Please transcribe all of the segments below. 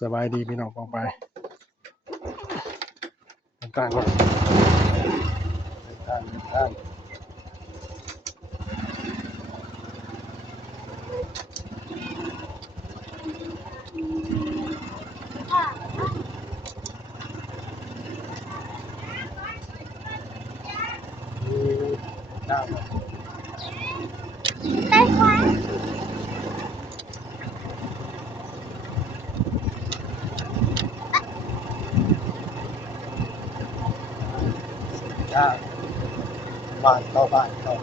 สบายดีพี่น้องออกไปต่างๆว่าต่างได้ควายได้บ้านเข้าบ้านเข้า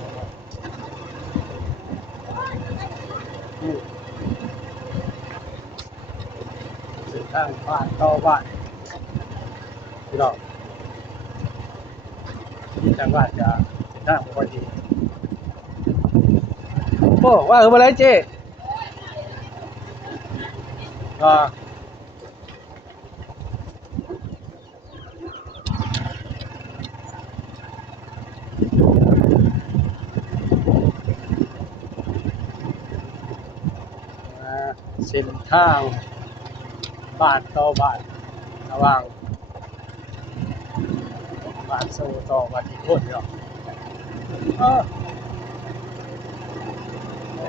ทางบ้านเข้าบ้านพี่น้องทางบ้านจะทางพอดีโอ้ว่ามาเลยเจ๊ก็เส้นทางบ้านต่อบ้านระหว่างบ้านสู่ต่อบ้านที่โคตรเนาะโอ้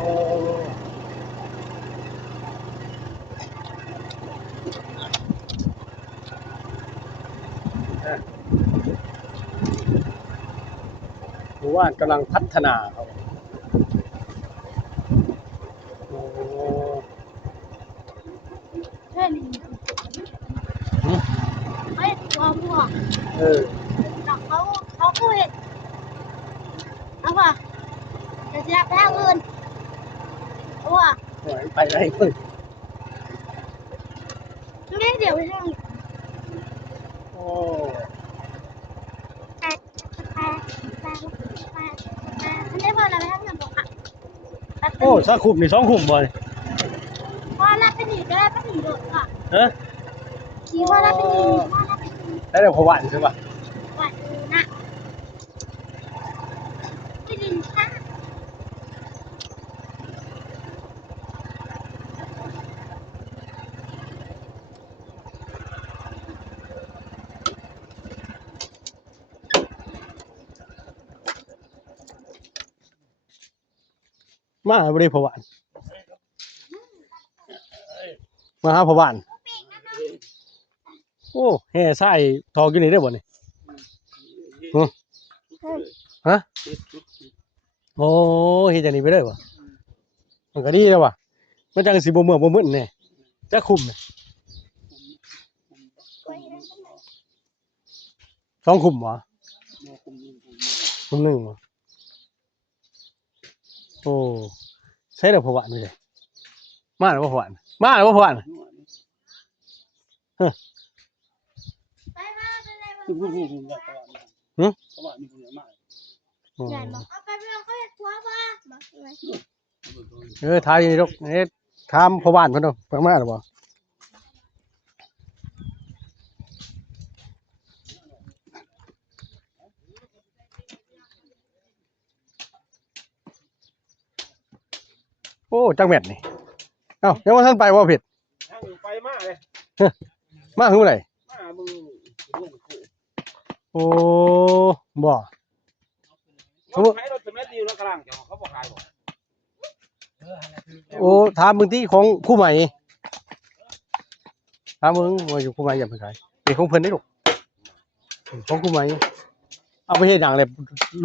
หมู่บ้านกำลังพัฒนาครับโอ้เฮ้ยเฮ้ยตัวพวกเขาพูดเอาป่ะจะเสียไปทางอื่นเอาป่ะไปไหนเพิ่งไม่เดี๋ยวไปทางโอ้ไม่ได้พอเราไปทางอื่นบอกค่ะโอ้สักขุมนี่2ขุมบ่อยพอรับไปหนีก็ได้ไปหนีโดดค่ะฮะขี่พอรับไปหนีพอรับไปหนีได้แต่พอหวานใช่ป่ะหวานดูนะไปดินค่ะมาบ่ได้พอหวานมาหาพอหวานโอ้แห่ทรายทอกินนี่ได้บ่นี่ฮะโอ้เฮ็ดจังนี้ไปเลยบ่มันก็ดีแล้วว่ะมันจังสิบ่เมื่อบ่มึนแน่จักคุมนี่2คุมบ่คุม1บ่โอ้ใช่แล้วพอหวานนี่เลยมาแล้วบ่พอหวานมาแล้วบ่พอหวานไปมาไปเลย คือพูดได้ตลอดเพราะว่ามีคนเยอะมากใหญ่บอกเอาไปเรื่องเขาทัวร์บ้าทายลูกถามพ่อบ้านเพิ่นเนาะเพิ่นมาแล้วบ่โอ้จังแม่นนี่เอ้ายังบ่ทันไปบ่ผิดไปมาเลยมาคือเมื่อไหร่มามึงโอ้บ่เขาขายรถจะแม่ดีแล้วกลางเขาบอกขายบ่โอ้ถามมึงที่ของคู่ใหม่ถามมึงว่าอยู่คู่ใหม่อย่าไปขายเป็นของเพิ่นได้ลูกของคู่ใหม่เอาไปเฮ็ดหยังเลย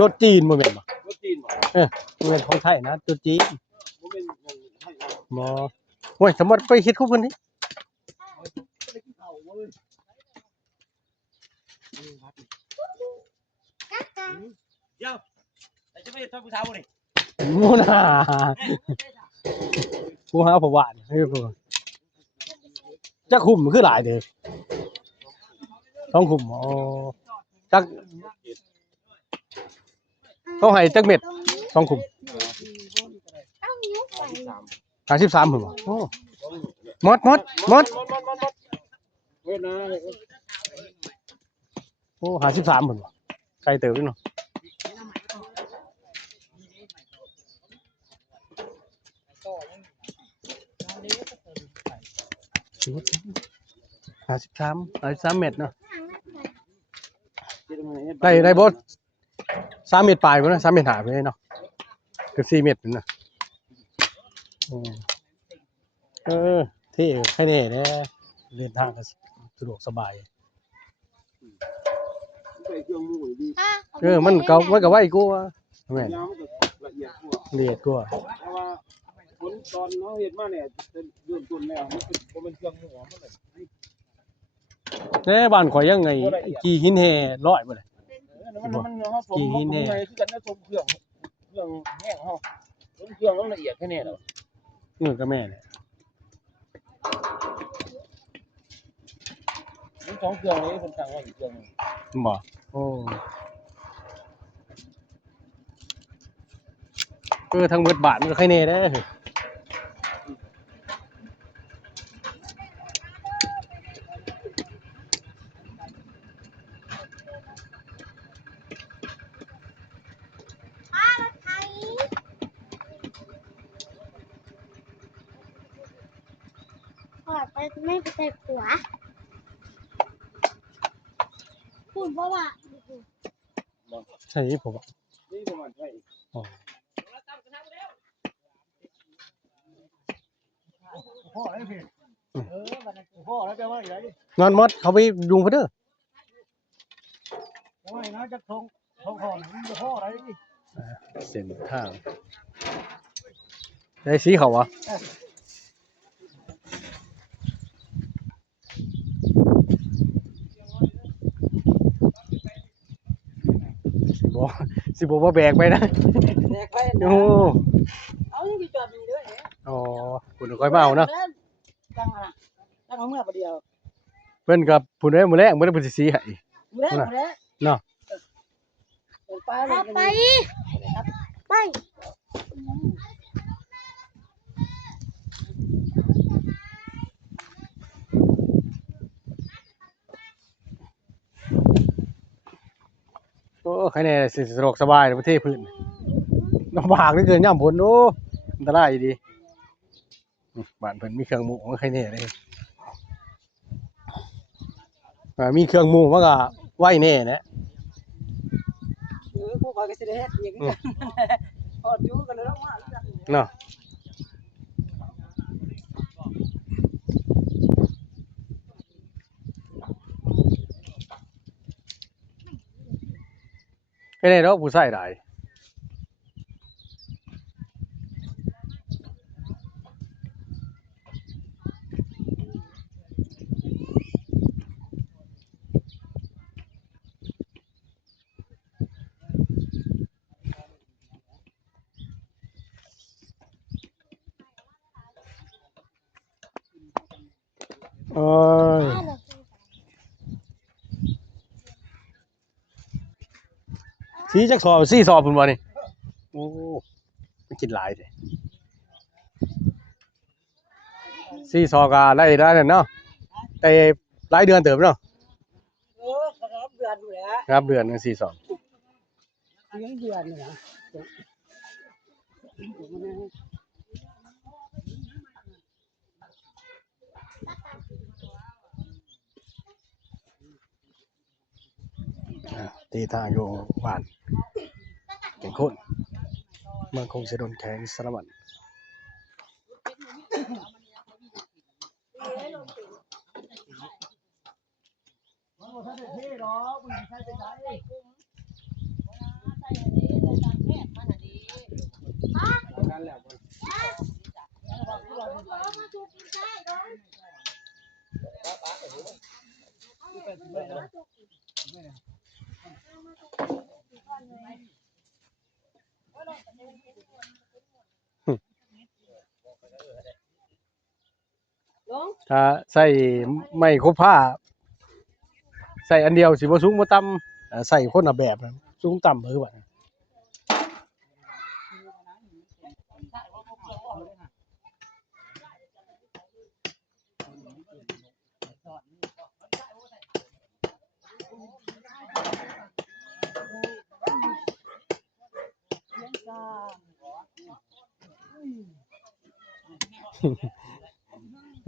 รถจีนบ่แม่นบ่รถจีนบ่บ่แม่นของไทยนะรถจีนบ่เป็นบ่โอ้ยสมมุติไปเฮ็ดของเพิ่นนี่เดี๋ยวแต่จะไปทำผู้สาวบ่นี่มูน่ากูหาพ่อบ้านให้เพิ่นจักคุมคือหลายเด้2คุมอ๋อจักเขาให้จักเม็ด2คุมเอานิ้วไป53พุ่นบ่โอ้หมดเว้ยนะโอ้53พุ่นบ่ไกลเติบอยู่เนาะ 53เมตรเนาะได้บ่3เมตรปลายบ่นะ3เมตรหาไปเนาะเกือบ4เมตรน่ะเท่แค่นี้แหละเดินทางก็สะดวกสบายมันก็ไวกว่าแม่น ละเอียดกว่า ละเอียดกว่า เพราะว่าผลตอนเขาเห็นมาเนี่ยเป็นเรื่องต้นแล้วมันเป็นเครื่องหัวมันเลย แน่บ้านข่อยยังไงกี่หินแห่ร้อยบ่ได้ มันเขาสมมันไงคือกันนะสมเครื่องแห้งเขาสมเครื่องมันละเอียดแค่นี้เหรอ ก็แม่เนี่ย มันสองเครื่องนี้คนสั่งว่าอีกเครื่องนึง บ่โอ้ทั้งเบิดบาทมันก็ใครแน่เด้อ ขอดไปไม่ไปใส่หัวพูดว่า ใช่ผมบอก นี่ประมาณใช่ อ๋อ พ่อไอ้พี่พ่อแล้วแปลว่าอะไร นอนมดเขาไปดุงเขาเด้อ แปลว่านะจะทงพ่อมันจะพ่ออะไรนี่ เส้นทางได้สีเขาวะสิบอกว่าแบกไปนะโอ้ เอายังสิจอดอยู่เด้อเอ๊ะ อ๋อคุณค่อยมาเอาเนาะ ตั้งอะตั้งเอาเมื่อประเดียว เพิ่นกับผู้ใดมื้อแรกบ่ได้เพิ่นสิสีให้ มื้อแรกมื้อแรก เนาะ ไปเล เอา ย ไปไป โอ้ใครแน่สิสะดวกสบายในประเทศพื้นลำบากเหลือเกินย่ำฝนโอ้อันตรายดีบ้านเพิ่นมีเครื่องหมู่ใครแน่เลยมีเครื่องหมู่มันก็ไว้แน่แหละ พวกเขาก็สิได้เฮ็ดอย่างนี้กันพออยู่กันเลยลงมาแล้วกัน เนาะใครแน่เนาะผู้ใช้หลายโอ้ยสีจักสอบ4สอบพุ่นบ่นี่โอ้มันกินหลายเด้4สอบก็ได้นั่นเนาะได้หลายเดือนเติบเนาะ ก็รับเดือนอยู่แล้ว ครับเดือนหนึง4สอบ ยังเดือนนี่นะ ตีทางอยู่บ้านแก่งโคนเมืองคงสิดลแข็งสารวัตรถ้าใส่ไม้คบผ้าใส่อันเดียวสิบ่สูงบ่ต่ำใส่คนละแบบนะสูงต่ำคือว่า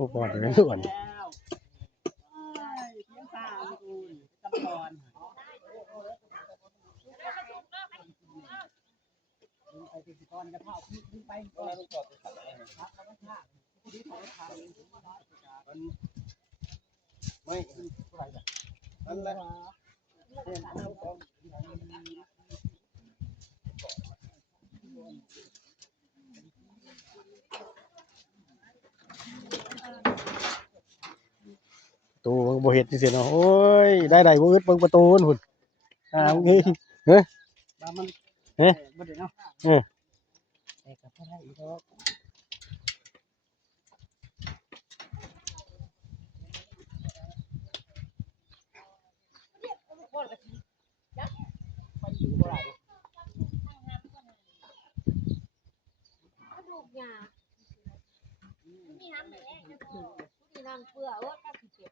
บ่พอจะเป็นส่วน ติดก่อนจะเผาขึ้นไป ตอนนั้นลูกพ่อจะตัดอะไร ครับแล้วก็ท่าที่เขาทำ ไม่เท่าไหร่ล่ะนั่นแหละ ประตูมันบ่เฮ็ดจังซี่เนาะโอ้ยได้บ่อึดเบิ่งประตูพุ่นโอเคเฮ้ย มัน เอ๊ะ บ่ได้เนาะ อือ แต่ก็บ่ได้อีกดอก ลูกหญ้ามีน้ำแดงนะพ่อมีน้ำเปลือกว่าก็สิเก็บ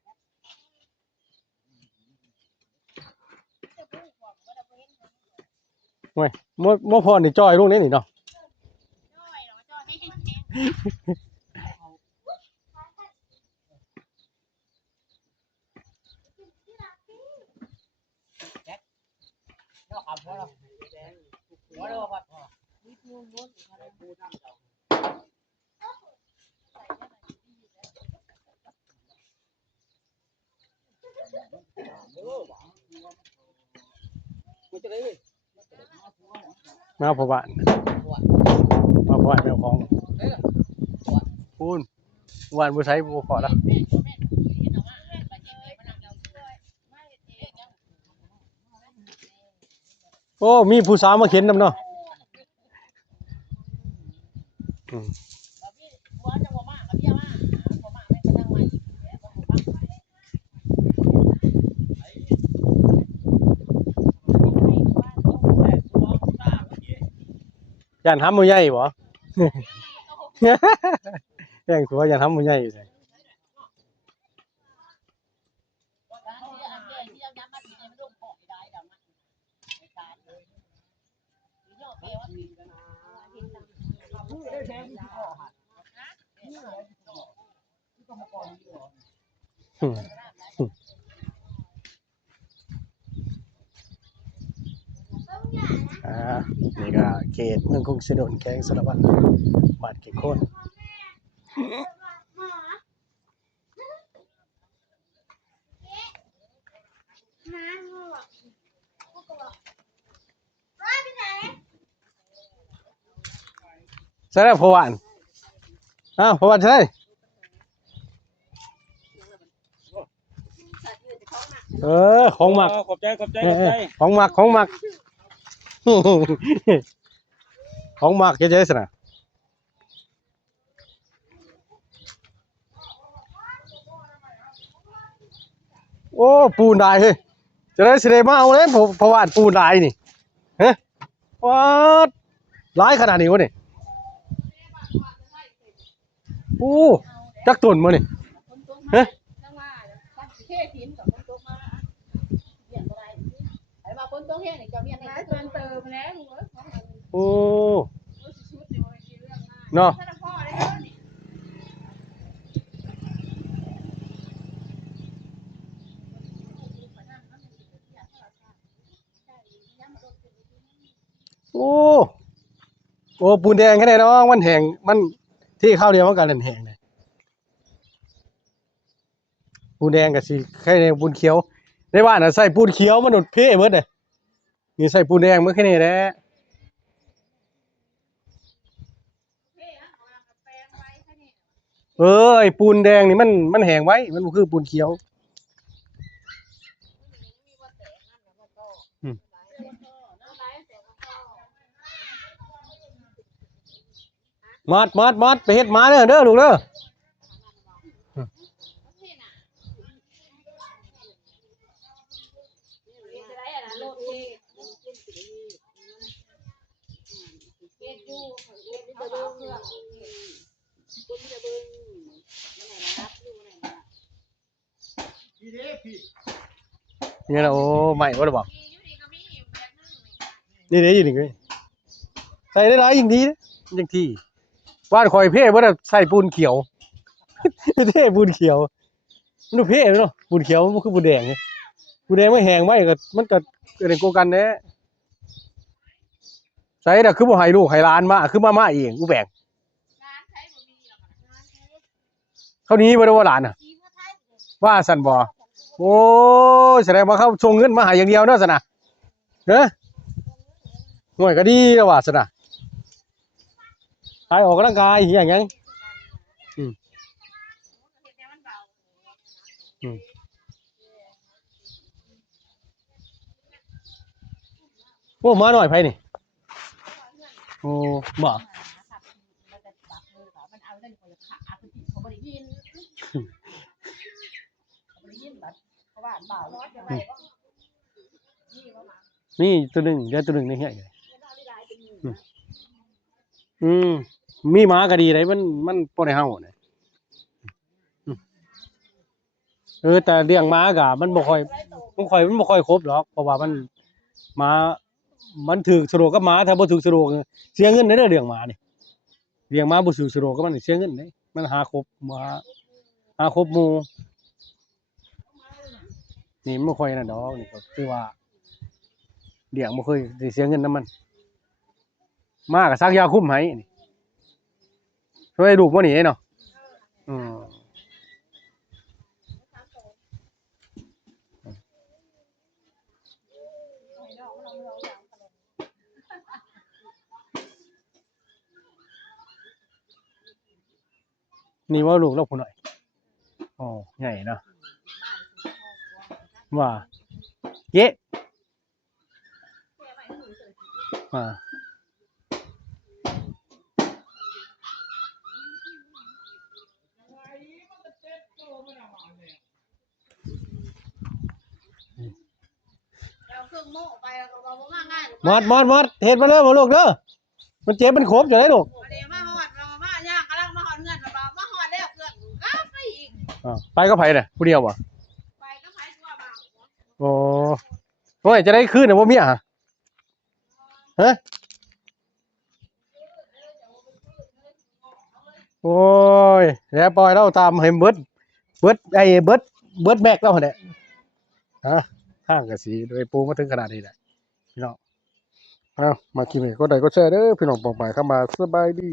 โอ้ยบ่พอนี่จ้อยลงนี่นี่เนาะ เนาะครับพอแล้วพอแล้วพอ มันจะได้ มาพอบ้านมาพอบ้านแมวของพูนวานบ่ใช้บ่พอละโอ้มีผู้สาวมาเข็นนำเนาะอืมย่านทำบ่ใหญ่บ่ แย่งตัวย่านทำบ่ใหญ่อยู่ไสอืมนี่ก็เขตเมืองกรุงศรีดลแขวงสารวัตรบ้านเกโคนใช่แล้วพอวานอ้าวพอวานใช่ของหมัก ขอบใจขอบใจขอบใจ ของหมักของหมัก ของหมักเจ๊ๆสินะโอ้ปูนได้เฮ้ยจะได้สิได้มาเอาเลยเพราะว่าปูนได้นี่เฮ้ยว้าร้ายขนาดนี้วะนี่โอ้จักตุ่นมานี่เฮ้ยโอ้เนาะโอ้โอ้ปูนแดงแค่ไหนเนาะมันแห้งมันที่ข้าวเดียวมันกันนั่นแห้งเลยปูนแดงกับสีแค่ในปูนเขียวในบ้านน่ะใส่ปูนเขียวมันหนุดเพ่เบิดเลยนี่ใส่ปูนแดงมันแค่นี้แหละไอ้ปูนแดงนี่มันแห้งไว้มันบ่คือปูนเขียวมัดไปเฮ็ดหมาเด้อลูกเด้อเนี่ยนะโอ้ใหม่บ่ได้บอกนี่เด้อยู่นี่เว้ยใส่ได้หลายยิ่งดีจังที่บ้านข่อยเพ่บ่ได้ใส่ปูนเขียว เท่ปูนเขียวมันดูเพ่เนาะปูนเขียวมันคือปูนแดงไงปูนแดงไม่แห้งไว้ก็มันก็เกิดโกกันแน่ใ ส่น่ะคือบ่ให้ลูกให้หลานมาคือมาเองกูแบ่ง ร้านใช้บ่มีหรอกร้านใช้ เขาหนี้บ่ได้ว่าหลานน่ะ ชีเมื่อไทย ว่าซั่นบ่โอ้ยแสดงว่าเขาส่งเงินมาให้อย่างเดียวเนาะซั่นน่ะเด้อห่วยก็ดีแล้วว่าซั่นน่ะไปออกกำลังกายเฮียหยังโอ้มาหน่อยไผนี่โอ้บ่ มันเอาได้คนละขาอาคือเขาบ่ได้ยินเขาบ่ได้ยินแบบเขาว่าเบานี่ตัวหนึงเดี๋ยวตัวหนึงในเฮียมีหมาก็ดีได้มันบ่ได้เห่าเนี่ยแต่เลี้ยงหมาก็มันบ่ค่อยมันบ่ค่อยครบหรอกเพราะว่ามันหมามันถูกสะดวกกับหมาถ้าบ่ถูกสะดวกเสียเงินเด้อเลี้ยงหมานี่เลี้ยงหมาบ่ถูกสะดวกกับมันนี่เสียเงินเด้มันหาครบหมู่นี่มันบ่ค่อยนั่นดอกนี่ก็คือว่าเลี้ยงบ่เคยได้เสียเงินนำมันหมาก็ซักยาคุมให้นี่ช่วยลูกบ่นี่เนาะอืมนี่ว่าลูกเราผู้หน่อยอ๋อใหญ่เนาะว่าเก๊ะเอาเครื่องโม่ไปแล้วก็บ่มาง่าย มอดเฮ็ดมาเด้อบ่ลูกเด้อมันเจ็บมันขบอยู่ได้ลูก มาเดี๋ยวมาฮอดมาย่างกำลังมาฮอดเงินมาฮอดแล้วเครื่องก็ไปอีก ไปก็ไผน่ะผู้เดียวบ่ ไปก็ไปตัวเบา โอ้โอ้ยจะได้คืนน่ะบ่เมียฮะฮะโอ้ยแล้วปล่อยเราตามให้เบิดไอ้เบิดแบกเราหั่นแหละฮะทางก็สิโดยปูมาถึงขนาดนี้แหละพี่น้องมาคลิปนี้ก็ได้ก็แชร์เด้อพี่น้องปองไปเข้ามาสบายดี